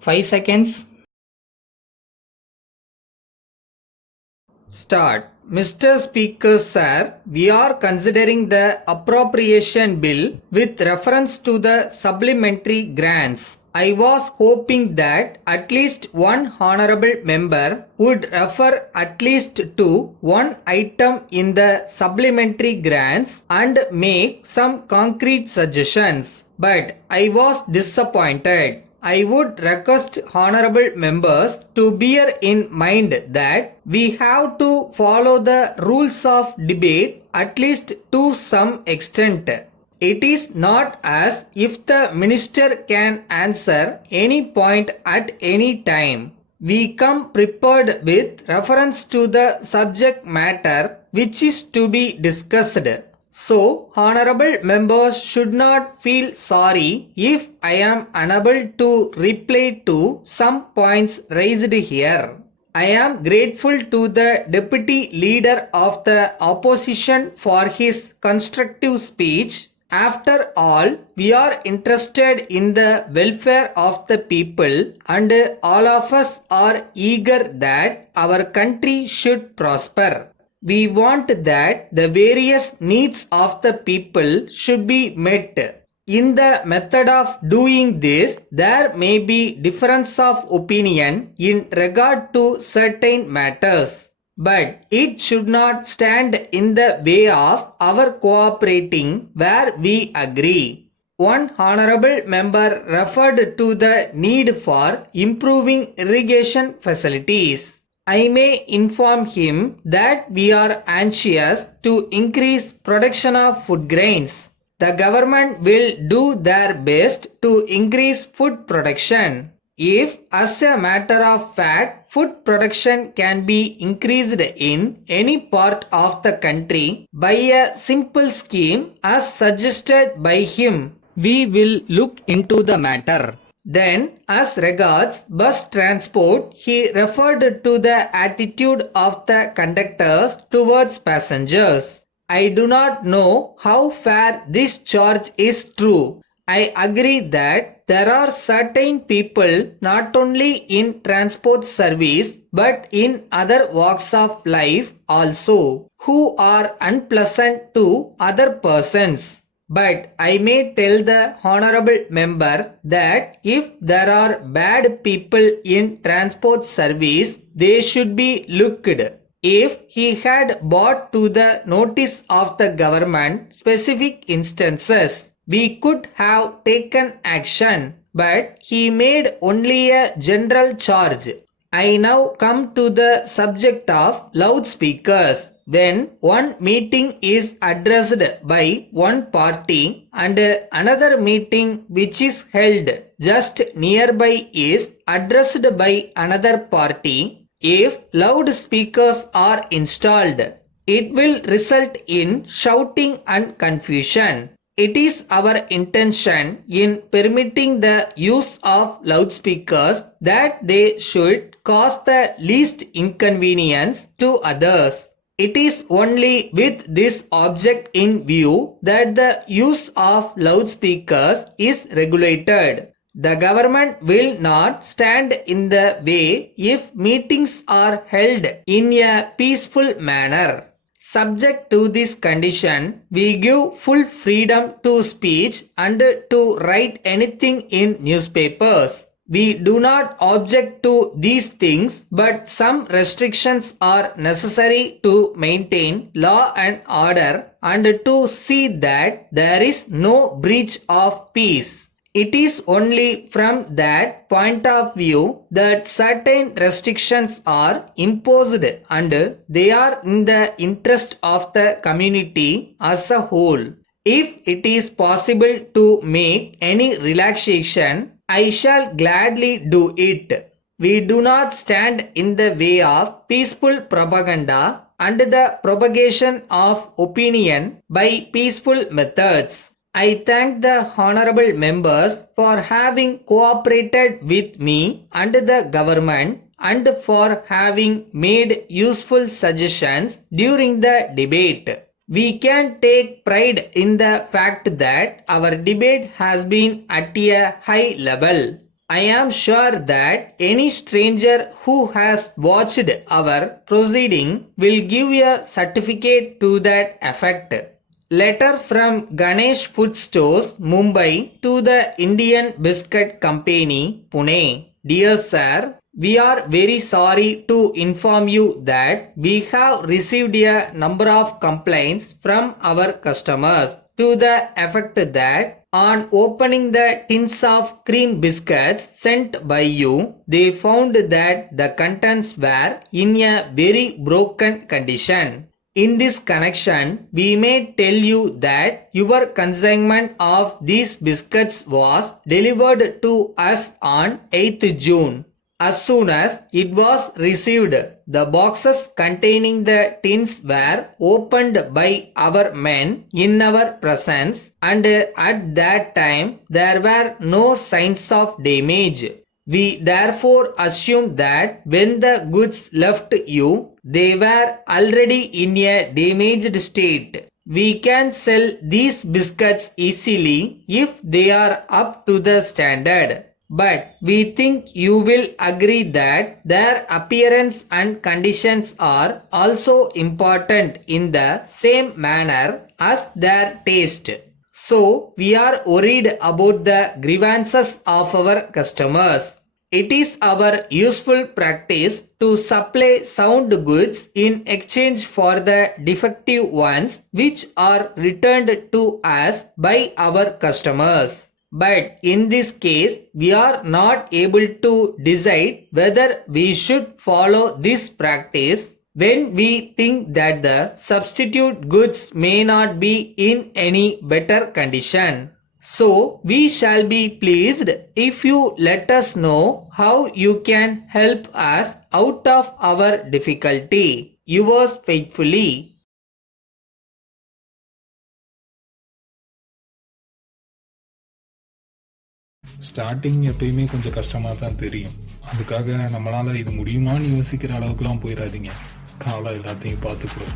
5 seconds. Start. Mr. Speaker Sir, we are considering the appropriation bill with reference to the supplementary grants. I was hoping that at least one honorable member would refer at least to one item in the supplementary grants and make some concrete suggestions. But I was disappointed. I would request honorable members to bear in mind that we have to follow the rules of debate at least to some extent. It is not as if the minister can answer any point at any time. We come prepared with reference to the subject matter which is to be discussed. So, honorable members should not feel sorry if I am unable to reply to some points raised here. I am grateful to the deputy leader of the opposition for his constructive speech. After all, we are interested in the welfare of the people and all of us are eager that our country should prosper. We want that the various needs of the people should be met. In the method of doing this, there may be difference of opinion in regard to certain matters, but it should not stand in the way of our cooperating where we agree. One honorable member referred to the need for improving irrigation facilities. I may inform him that we are anxious to increase production of food grains. The government will do their best to increase food production. If, as a matter of fact, food production can be increased in any part of the country by a simple scheme as suggested by him, we will look into the matter. Then, as regards bus transport, he referred to the attitude of the conductors towards passengers. I do not know how far this charge is true. I agree that there are certain people not only in transport service but in other walks of life also who are unpleasant to other persons. But I may tell the honorable member that if there are bad people in transport service, they should be looked. If he had brought to the notice of the government specific instances, we could have taken action, but he made only a general charge. I now come to the subject of loudspeakers. When one meeting is addressed by one party and another meeting which is held just nearby is addressed by another party, if loudspeakers are installed, it will result in shouting and confusion. It is our intention in permitting the use of loudspeakers that they should cause the least inconvenience to others. It is only with this object in view that the use of loudspeakers is regulated. The government will not stand in the way if meetings are held in a peaceful manner. Subject to this condition, we give full freedom to speech and to write anything in newspapers. We do not object to these things, but some restrictions are necessary to maintain law and order and to see that there is no breach of peace. It is only from that point of view that certain restrictions are imposed and they are in the interest of the community as a whole. If it is possible to make any relaxation, I shall gladly do it. We do not stand in the way of peaceful propaganda and the propagation of opinion by peaceful methods. I thank the honorable members for having cooperated with me and the government and for having made useful suggestions during the debate. We can take pride in the fact that our debate has been at a high level. I am sure that any stranger who has watched our proceeding will give a certificate to that effect. Letter from Ganesh Food Stores, Mumbai to the Indian Biscuit Company, Pune. Dear Sir, we are very sorry to inform you that we have received a number of complaints from our customers to the effect that on opening the tins of cream biscuits sent by you, they found that the contents were in a very broken condition. In this connection, we may tell you that your consignment of these biscuits was delivered to us on 8th June. As soon as it was received, the boxes containing the tins were opened by our men in our presence, and at that time there were no signs of damage. We therefore assume that when the goods left you, they were already in a damaged state. We can sell these biscuits easily if they are up to the standard. But we think you will agree that their appearance and conditions are also important in the same manner as their taste. So we are worried about the grievances of our customers. It is our useful practice to supply sound goods in exchange for the defective ones which are returned to us by our customers. But in this case, we are not able to decide whether we should follow this practice when we think that the substitute goods may not be in any better condition. So, we shall be pleased if you let us know how you can help us out of our difficulty. Yours faithfully. Starting எப்பயுமே கொஞ்சம் கஷ்டமாக தான் தெரியும். அதுக்காக நம்மளால் இது முடியுமான்னு யோசிக்கிற அளவுக்குலாம் போயிடாதீங்க. காலம் எல்லாத்தையும் பார்த்துக்கிறோம்.